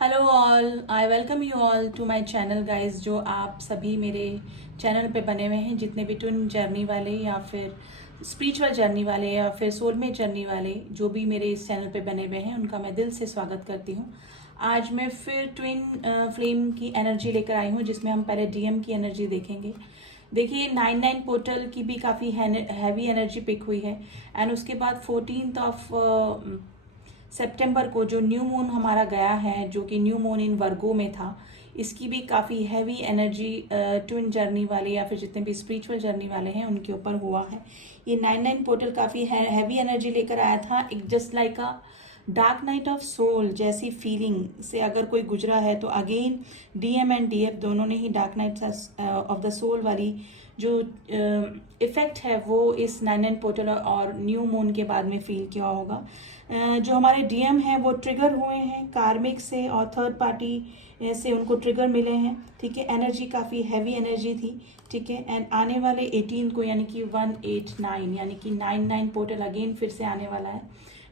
Hello all, I welcome you all to my channel guys. जो आप सभी मेरे चैनल पे बने हुए हैं, जितने भी ट्विन जर्नी वाले या फिर स्पिरिचुअल जर्नी वाले या फिर सोलमेट जर्नी वाले जो भी मेरे इस चैनल पे बने हुए हैं, उनका मैं दिल से स्वागत करती हूँ। आज मैं फिर ट्विन फ्लेम की एनर्जी लेकर आई हूँ, जिसमें हम पहले डीएम की एनर्जी देखेंगे। देखिए 99 पोर्टल की भी काफ़ी हैवी एनर्जी पिक हुई है। एंड उसके बाद 14th ऑफ सितंबर को जो न्यू मून हमारा गया है, जो कि न्यू मून इन वर्गो में था, इसकी भी काफ़ी हैवी एनर्जी ट्विन जर्नी वाले या फिर जितने भी स्पिरिचुअल जर्नी वाले हैं उनके ऊपर हुआ है। ये 99 पोर्टल काफ़ी हैवी एनर्जी लेकर आया था, एक just like a dark night of soul जैसी फीलिंग से अगर कोई गुजरा है तो अगेन डीएम एंड डीएफ दोनों ने ही dark night of the soul वाली जो इफेक्ट है वो इस 99 पोर्टल और न्यू मून के बाद में फील किया होगा। जो हमारे डीएम हैं वो ट्रिगर हुए हैं कार्मिक से और थर्ड पार्टी से उनको ट्रिगर मिले हैं। ठीक है, एनर्जी काफ़ी हैवी एनर्जी थी। ठीक है, एंड आने वाले 18 को यानी कि 189 यानी कि 99 पोर्टल अगेन फिर से आने वाला है,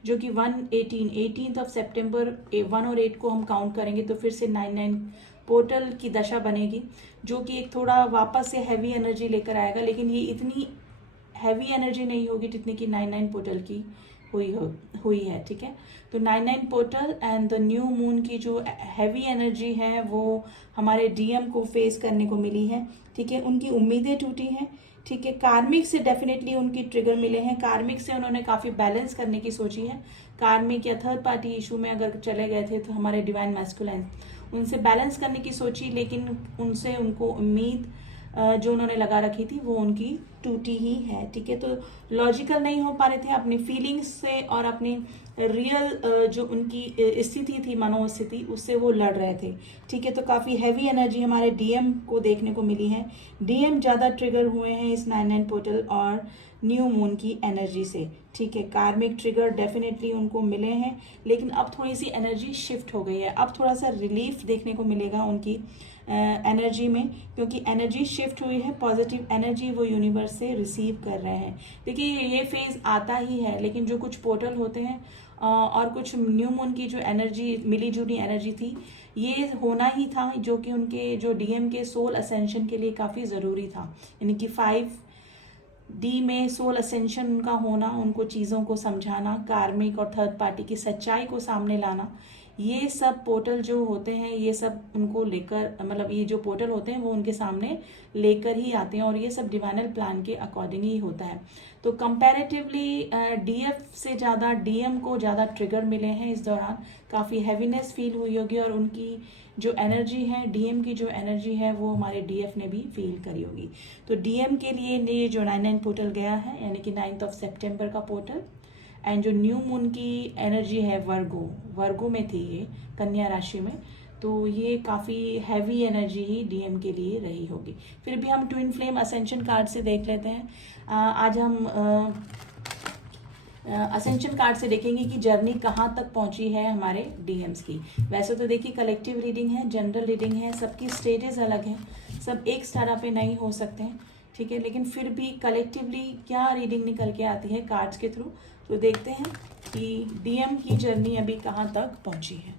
जो कि 18 ऑफ सितंबर 1 और 8 को हम काउंट करेंगे तो फिर से 99 पोर्टल की दशा बनेगी, जो कि एक थोड़ा वापस से हैवी एनर्जी लेकर आएगा। लेकिन ये इतनी हैवी एनर्जी नहीं होगी जितनी कि 99 पोर्टल की हुई है। ठीक है, तो 99 portal and the new moon की जो हैवी एनर्जी है वो हमारे डीएम को फेस करने को मिली है। ठीक है, उनकी उम्मीदें टूटी हैं। ठीक है, कार्मिक से डेफिनेटली उनकी ट्रिगर मिले हैं। कार्मिक से उन्होंने काफ़ी बैलेंस करने की सोची है। कार्मिक या थर्ड पार्टी इशू में अगर चले गए थे तो हमारे डिवाइन मैस्कुलाइन उनसे बैलेंस करने की सोची, लेकिन उनसे उनको उम्मीद जो उन्होंने लगा रखी थी वो उनकी टूटी ही है। ठीक है, तो लॉजिकल नहीं हो पा रहे थे अपनी फीलिंग्स से और अपनी रियल जो उनकी स्थिति थी, मनोस्थिति, उससे वो लड़ रहे थे। ठीक है, तो काफ़ी हैवी एनर्जी हमारे डीएम को देखने को मिली है। डीएम ज़्यादा ट्रिगर हुए हैं इस 99 पोर्टल और न्यू मून की एनर्जी से। ठीक है, कार्मिक ट्रिगर डेफिनेटली उनको मिले हैं, लेकिन अब थोड़ी सी एनर्जी शिफ्ट हो गई है। अब थोड़ा सा रिलीफ देखने को मिलेगा उनकी एनर्जी में, क्योंकि एनर्जी शिफ्ट हुई है। पॉजिटिव एनर्जी वो यूनिवर्स से रिसीव कर रहे हैं। देखिए ये फेज आता ही है, लेकिन जो कुछ पोर्टल होते हैं और कुछ न्यू मून की जो एनर्जी मिली जुली एनर्जी थी, ये होना ही था, जो कि उनके जो डीएम के सोल असेंशन के लिए काफ़ी ज़रूरी था। यानी कि 5D में सोल असेंशन उनका होना, उनको चीज़ों को समझाना, कार्मिक और थर्ड पार्टी की सच्चाई को सामने लाना, ये सब पोर्टल जो होते हैं ये सब उनको लेकर, मतलब ये जो पोर्टल होते हैं वो उनके सामने लेकर ही आते हैं, और ये सब डिवाइनल प्लान के अकॉर्डिंग ही होता है। तो कंपैरेटिवली डीएफ से ज़्यादा डीएम को ज़्यादा ट्रिगर मिले हैं इस दौरान। काफ़ी हैवीनेस फील हुई होगी और उनकी जो एनर्जी है, डीएम की जो एनर्जी है वो हमारे डीएफ ने भी फील करी होगी। तो डीएम के लिए ये जो 99 पोर्टल गया है, यानी कि 9 सितंबर का पोर्टल, एंड जो न्यू मून की एनर्जी है वर्गो में थी, ये कन्या राशि में, तो ये काफ़ी हैवी एनर्जी ही डीएम के लिए रही होगी। फिर भी हम ट्विन फ्लेम असेंशन कार्ड से देख लेते हैं। आज हम असेंशन कार्ड से देखेंगे कि जर्नी कहाँ तक पहुंची है हमारे डीएम्स की। वैसे तो देखिए कलेक्टिव रीडिंग है, जनरल रीडिंग है, सबकी स्टेजेस अलग हैं, सब एक स्टारा पे नहीं हो सकते हैं। ठीक है, लेकिन फिर भी कलेक्टिवली क्या रीडिंग निकल के आती है कार्ड्स के थ्रू, तो देखते हैं कि डीएम की जर्नी अभी कहाँ तक पहुंची है।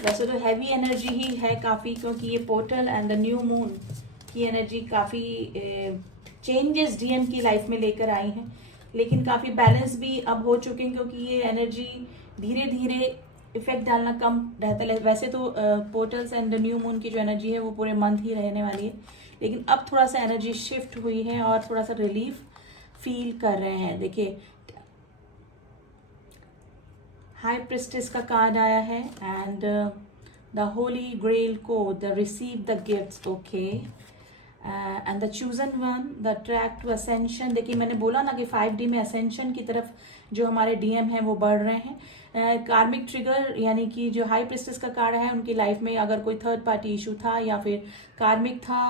वैसे तो हैवी एनर्जी ही है काफ़ी, क्योंकि ये portal and the new moon की एनर्जी काफ़ी चेंजेस डीएम की लाइफ में लेकर आई हैं, लेकिन काफ़ी बैलेंस भी अब हो चुके हैं, क्योंकि ये एनर्जी धीरे धीरे इफेक्ट डालना कम रहता है। वैसे तो portals and the new moon की जो एनर्जी है वो पूरे मंथ ही रहने वाली है, लेकिन अब थोड़ा सा एनर्जी शिफ्ट हुई है और थोड़ा सा रिलीफ फील कर रहे हैं। देखिए हाई प्रिस्टेस का कार्ड आया है एंड द होली ग्रेल को the receive the gifts, okay, and the chosen one the track to ascension. देखिए मैंने बोला ना कि 5D में असेंशन की तरफ जो हमारे डीएम हैं वो बढ़ रहे हैं। कार्मिक ट्रिगर यानी कि जो हाई प्रिस्टेस का कार्ड है, उनकी लाइफ में अगर कोई थर्ड पार्टी इशू था या फिर कार्मिक था,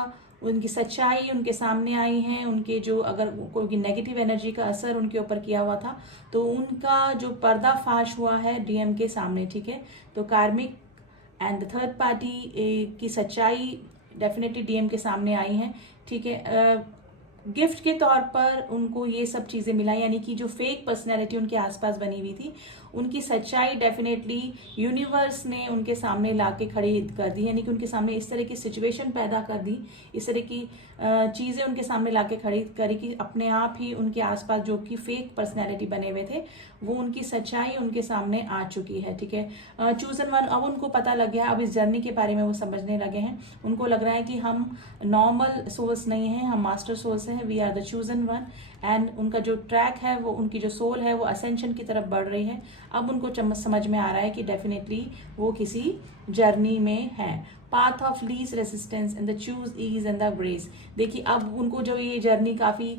उनकी सच्चाई उनके सामने आई है। उनके जो अगर कोई नेगेटिव एनर्जी का असर उनके ऊपर किया हुआ था तो उनका जो पर्दाफाश हुआ है डीएम के सामने। ठीक है, तो कार्मिक एंड द थर्ड पार्टी की सच्चाई डेफिनेटली डीएम के सामने आई है, ठीक है। गिफ्ट के तौर पर उनको ये सब चीज़ें मिला, यानी कि जो फेक पर्सनैलिटी उनके आसपास बनी हुई थी उनकी सच्चाई डेफिनेटली यूनिवर्स ने उनके सामने ला के खड़ी कर दी, यानी कि उनके सामने इस तरह की सिचुएशन पैदा कर दी, इस तरह की चीज़ें उनके सामने ला के खड़ी करी कि अपने आप ही उनके आसपास जो कि फेक पर्सनैलिटी बने हुए थे वो उनकी सच्चाई उनके सामने आ चुकी है, ठीक है। चूजन वन, अब उनको पता लग गया, अब इस जर्नी के बारे में वो समझने लगे हैं। उनको लग रहा है कि हम नॉर्मल सोल्स नहीं हैं, हम मास्टर सोल्स हैं, we are the chosen one. And उनका जो ट्रैक है, वो उनकी जो सोल है वो असेंशन की तरफ बढ़ रही है। अब उनको समझ में आ रहा है कि डेफिनेटली वो किसी जर्नी में है। Path of least resistance and the choose ease and the grace. देखिए अब उनको जो ये जर्नी काफ़ी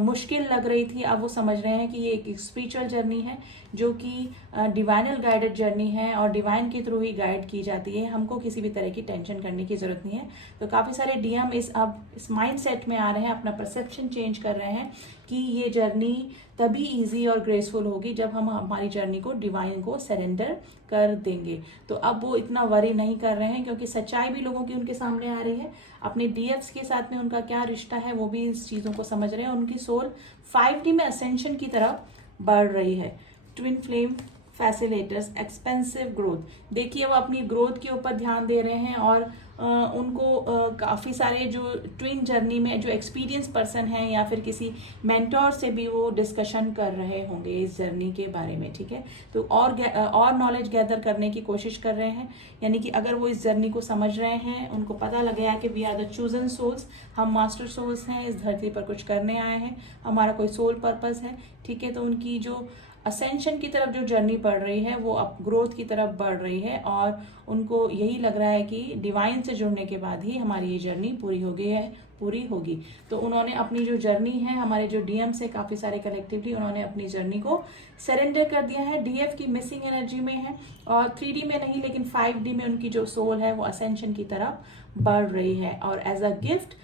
मुश्किल लग रही थी, अब वो समझ रहे हैं कि ये एक स्पिरिचुअल जर्नी है जो कि डिवाइनल गाइडेड जर्नी है और डिवाइन के थ्रू ही गाइड की जाती है। हमको किसी भी तरह की टेंशन करने की जरूरत नहीं है। तो काफ़ी सारे डीएम इस माइंड सेट में आ रहे हैं, अपना परसेप्शन चेंज कर रहे हैं कि ये जर्नी तभी इजी और ग्रेसफुल होगी जब हम हमारी जर्नी को डिवाइन को सरेंडर कर देंगे। तो अब वो इतना वरी नहीं कर रहे हैं क्योंकि सच्चाई भी लोगों की उनके सामने आ रही है। अपने डीएफ्स के साथ में उनका क्या रिश्ता है वो भी इस चीज़ों को समझ रहे हैं। उनकी सोल 5D में असेंशन की तरफ बढ़ रही है। Twin flame facilitators expensive growth. देखिए वो अपनी ग्रोथ के ऊपर ध्यान दे रहे हैं और उनको काफ़ी सारे जो ट्विन जर्नी में जो एक्सपीरियंस पर्सन हैं या फिर किसी मेंटोर से भी वो डिस्कशन कर रहे होंगे इस जर्नी के बारे में, ठीक है। तो और नॉलेज गैदर करने की कोशिश कर रहे हैं, यानी कि अगर वो इस जर्नी को समझ रहे हैं, उनको पता लग गया कि we are the chosen souls, हम मास्टर सोल्स हैं, इस धरती पर कुछ करने आए हैं, हमारा कोई सोल पर्पस है, ठीक है। तो उनकी जो असेंशन की तरफ जो जर्नी बढ़ रही है वो अब ग्रोथ की तरफ बढ़ रही है और उनको यही लग रहा है कि डिवाइन से जुड़ने के बाद ही हमारी ये जर्नी पूरी होगी। तो उन्होंने अपनी जो जर्नी है, हमारे जो डीएम से काफ़ी सारे कलेक्टिवली उन्होंने अपनी जर्नी को सरेंडर कर दिया है। डीएफ की मिसिंग एनर्जी में है और 3D में नहीं लेकिन 5D में उनकी जो सोल है वो असेंशन की तरफ बढ़ रही है। और एज अ गिफ्ट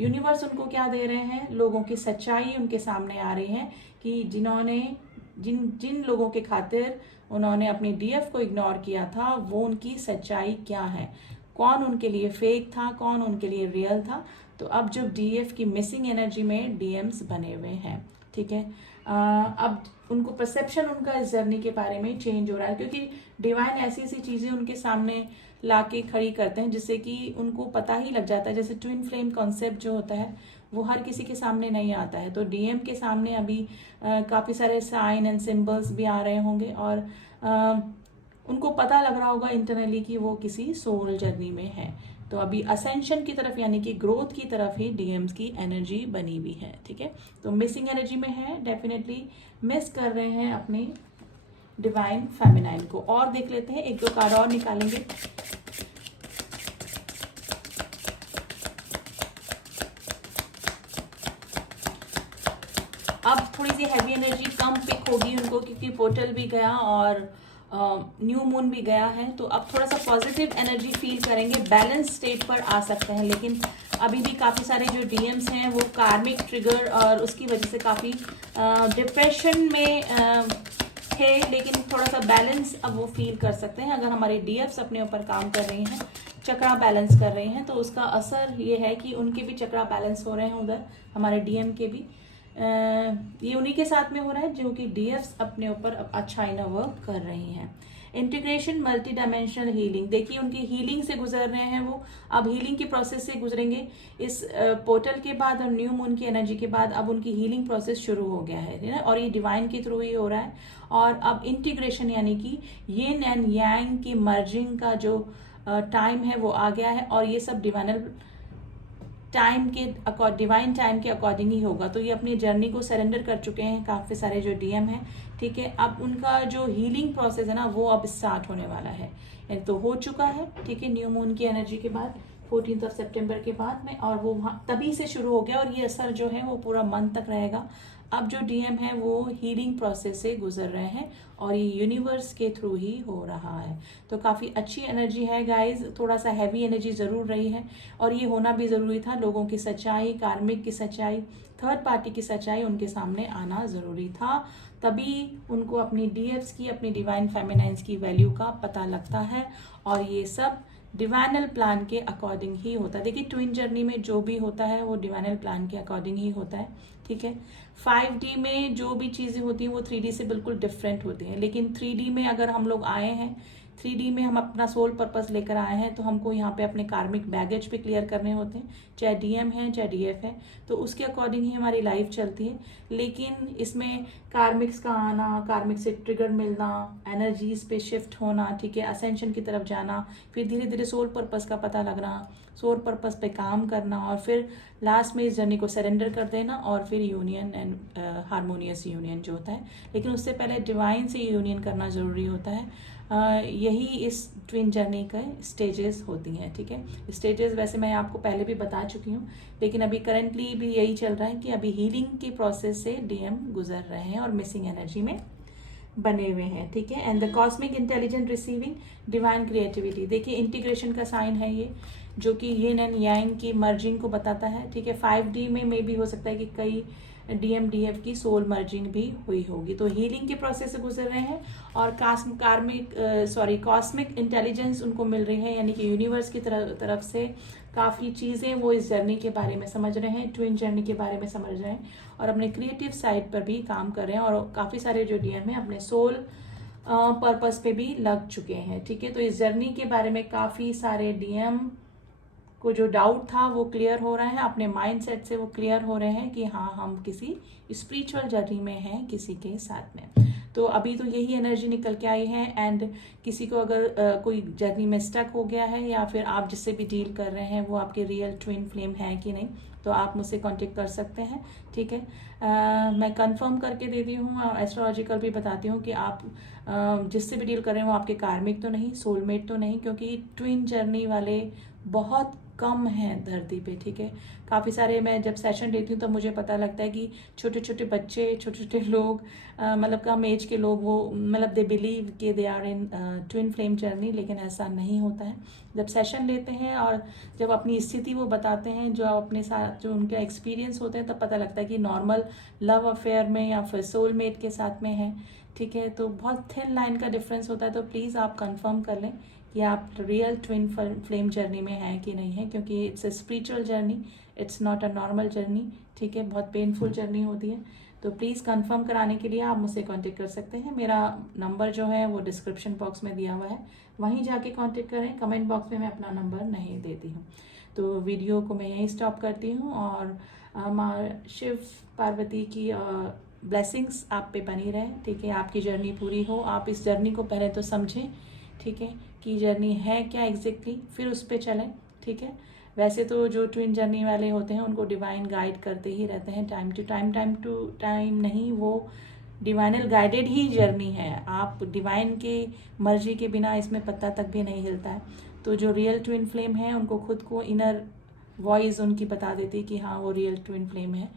यूनिवर्स उनको क्या दे रहे हैं, लोगों की सच्चाई उनके सामने आ रही है कि जिन लोगों के खातिर उन्होंने अपने डीएफ को इग्नोर किया था वो उनकी सच्चाई क्या है, कौन उनके लिए फेक था, कौन उनके लिए रियल था। तो अब जो डीएफ की मिसिंग एनर्जी में डीएम्स बने हुए हैं, ठीक है। अब उनको परसेप्शन उनका इस जर्नी के बारे में चेंज हो रहा है क्योंकि डिवाइन ऐसी ऐसी चीज़ें उनके सामने लाके खड़ी करते हैं जिससे कि उनको पता ही लग जाता है। जैसे ट्विन फ्लेम कॉन्सेप्ट जो होता है वो हर किसी के सामने नहीं आता है, तो डीएम के सामने अभी काफ़ी सारे साइन एंड सिंबल्स भी आ रहे होंगे और उनको पता लग रहा होगा इंटरनली कि वो किसी सोल जर्नी में है। तो अभी असेंशन की तरफ यानी कि ग्रोथ की तरफ ही डीएम्स की एनर्जी बनी हुई है, ठीक है। तो मिसिंग एनर्जी में है, डेफिनेटली मिस कर रहे हैं अपने डिवाइन फेमिनाइन को। और देख लेते हैं, एक दो कार्ड और निकालेंगे। अब थोड़ी सी हैवी एनर्जी कम पिक होगी उनको क्योंकि पोर्टल भी गया और न्यू मून भी गया है। तो अब थोड़ा सा पॉजिटिव एनर्जी फील करेंगे, बैलेंस स्टेट पर आ सकते हैं। लेकिन अभी भी काफ़ी सारे जो डीएम्स हैं वो कार्मिक ट्रिगर और उसकी वजह से काफ़ी डिप्रेशन में थे, लेकिन थोड़ा सा बैलेंस अब वो फील कर सकते हैं। अगर हमारे डीएफ्स अपने ऊपर काम कर रही हैं, चक्रा बैलेंस कर रही हैं, तो उसका असर ये है कि उनके भी चक्रा बैलेंस हो रहे हैं उधर, हमारे डीएम के भी। ये उन्हीं के साथ में हो रहा है जो कि डीएफ्स अपने ऊपर अच्छा इनर वर्क कर रही हैं। इंटीग्रेशन मल्टी डायमेंशनल हीलिंग, देखिए उनकी हीलिंग से गुजर रहे हैं वो, अब हीलिंग के प्रोसेस से गुजरेंगे। इस पोर्टल के बाद और न्यू मून की एनर्जी के बाद अब उनकी हीलिंग प्रोसेस शुरू हो गया है ना, और ये डिवाइन के थ्रू ही हो रहा है। और अब इंटीग्रेशन यानी कि यिन एंड यांग की मर्जिंग का जो टाइम है वो आ गया है और ये सब डिवाइनल टाइम के डिवाइन टाइम के अकॉर्डिंग ही होगा। तो ये अपनी जर्नी को सरेंडर कर चुके हैं काफ़ी सारे जो डीएम हैं, ठीक है। अब उनका जो हीलिंग प्रोसेस है ना वो अब स्टार्ट होने वाला है, तो हो चुका है, ठीक है, न्यू मून की एनर्जी के बाद 14 सितंबर के बाद में, और वो वहाँ तभी से शुरू हो गया और ये असर जो है वो पूरा मंथ तक रहेगा। अब जो डीएम है वो हीलिंग प्रोसेस से गुजर रहे हैं और ये यूनिवर्स के थ्रू ही हो रहा है। तो काफ़ी अच्छी एनर्जी है गाइज, थोड़ा सा हैवी एनर्जी ज़रूर रही है और ये होना भी ज़रूरी था। लोगों की सच्चाई, कार्मिक की सच्चाई, थर्ड पार्टी की सच्चाई उनके सामने आना ज़रूरी था, तभी उनको अपनी डीएफ्स की, अपनी डिवाइन फेमिनाइंस की वैल्यू का पता लगता है। और ये सब डिवाइनल प्लान के अकॉर्डिंग ही होता है। देखिए ट्विन जर्नी में जो भी होता है वो डिवाइनल प्लान के अकॉर्डिंग ही होता है, ठीक है। 5D में जो भी चीज़ें होती हैं वो 3D से बिल्कुल डिफरेंट होती हैं, लेकिन 3D में अगर हम लोग आए हैं, 3D में हम अपना सोल पर्पस लेकर आए हैं, तो हमको यहाँ पे अपने कार्मिक बैगेज भी क्लियर करने होते हैं, चाहे डीएम है चाहे डीएफ है, तो उसके अकॉर्डिंग ही हमारी लाइफ चलती है। लेकिन इसमें कार्मिक्स का आना, कार्मिक से ट्रिगर मिलना, एनर्जीज पे शिफ्ट होना, ठीक है, असेंशन की तरफ जाना, फिर धीरे धीरे सोल पर्पस का पता लगना, सोल पर्पस पे काम करना, और फिर लास्ट में इस जर्नी को सरेंडर कर देना, और फिर यूनियन एंड हारमोनियस यूनियन जो होता है। लेकिन उससे पहले डिवाइन से यूनियन करना ज़रूरी होता है। यही इस ट्विन जर्नी के स्टेजेस होती हैं, ठीक है। स्टेजेस वैसे मैं आपको पहले भी बता चुकी हूँ, लेकिन अभी करंटली भी यही चल रहा है कि अभी हीलिंग के प्रोसेस से डीएम गुजर रहे हैं और मिसिंग एनर्जी में बने हुए हैं, ठीक है। And the cosmic intelligent receiving divine creativity, देखिए इंटीग्रेशन का साइन है ये, जो कि यिन एंड यांग की मर्जिंग को बताता है, ठीक है। 5D में मे भी हो सकता है कि कई डीएम डीएफ की सोल मर्जिंग भी हुई होगी। तो हीलिंग के प्रोसेस से गुजर रहे हैं और कॉस्मिक इंटेलिजेंस उनको मिल रही है, यानी कि यूनिवर्स की तरफ से काफ़ी चीज़ें वो इस जर्नी के बारे में समझ रहे हैं, ट्विन जर्नी के बारे में समझ रहे हैं, और अपने क्रिएटिव साइड पर भी काम कर रहे हैं। और काफ़ी सारे जो डीएम है अपने सोल पर्पस पे भी लग चुके हैं, ठीक है। तो इस जर्नी के बारे में काफ़ी सारे डीएम को जो डाउट था वो क्लियर हो रहा है, अपने माइंड सेट से वो क्लियर हो रहे हैं कि हाँ हम किसी स्पिरिचुअल जर्नी में हैं किसी के साथ में। तो अभी तो यही एनर्जी निकल के आई है। एंड किसी को अगर कोई जर्नी में स्टक हो गया है, या फिर आप जिससे भी डील कर रहे हैं वो आपके रियल ट्विन फ्लेम है कि नहीं, तो आप मुझसे कांटेक्ट कर सकते हैं, ठीक है। मैं कंफर्म करके देती हूँ, एस्ट्रोलॉजिकल भी बताती हूँ कि आप जिससे भी डील कर रहे हैं वो आपके कार्मिक तो नहीं, सोलमेट तो नहीं, क्योंकि ट्विन जर्नी वाले बहुत कम हैं धरती पे, ठीक है। काफ़ी सारे मैं जब सेशन लेती हूँ तो मुझे पता लगता है कि छोटे छोटे बच्चे, छोटे छोटे लोग, मतलब कम एज के लोग, वो मतलब दे बिलीव कि they are in twin flame journey, लेकिन ऐसा नहीं होता है। जब सेशन लेते हैं और जब अपनी स्थिति वो बताते हैं, जो अपने साथ जो उनका एक्सपीरियंस होते हैं, तब पता लगता है कि नॉर्मल लव अफेयर में या फिर सोलमेट के साथ में है, ठीक है। तो बहुत थिन लाइन का डिफरेंस होता है। तो प्लीज़ आप कंफर्म कर लें कि आप रियल ट्विन फ्लेम जर्नी में हैं कि नहीं है, क्योंकि it's a spiritual journey, it's not a normal journey, ठीक है। बहुत पेनफुल जर्नी होती है। तो प्लीज़ कंफर्म कराने के लिए आप मुझसे कांटेक्ट कर सकते हैं। मेरा नंबर जो है वो डिस्क्रिप्शन बॉक्स में दिया हुआ है, वहीं जाके कांटेक्ट करें। कमेंट बॉक्स में मैं अपना नंबर नहीं देती हूँ। तो वीडियो को मैं यहीं स्टॉप करती हूँ, और माँ शिव पार्वती की ब्लेसिंग्स आप पे बनी रहे, ठीक है। आपकी जर्नी पूरी हो, आप इस जर्नी को पहले तो समझें, ठीक है, कि जर्नी है क्या एग्जैक्टली, फिर उस पर चलें, ठीक है। वैसे तो जो ट्विन जर्नी वाले होते हैं उनको डिवाइन गाइड करते ही रहते हैं टाइम टू टाइम नहीं, वो डिवाइनल गाइडेड ही जर्नी है। आप डिवाइन के मर्जी के बिना इसमें पत्ता तक भी नहीं हिलता है। तो जो रियल ट्विन फ्लेम है उनको खुद को इनर वॉइस उनकी बता देती है कि हाँ वो रियल ट्विन फ्लेम है।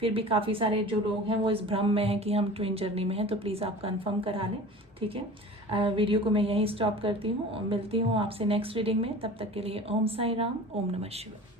फिर भी काफ़ी सारे जो लोग हैं वो इस भ्रम में हैं कि हम ट्विन जर्नी में हैं। तो प्लीज़ आप कंफर्म करा लें, ठीक है। वीडियो को मैं यहीं स्टॉप करती हूँ, मिलती हूँ आपसे नेक्स्ट रीडिंग में। तब तक के लिए ओम साई राम, ओम नमः शिवाय।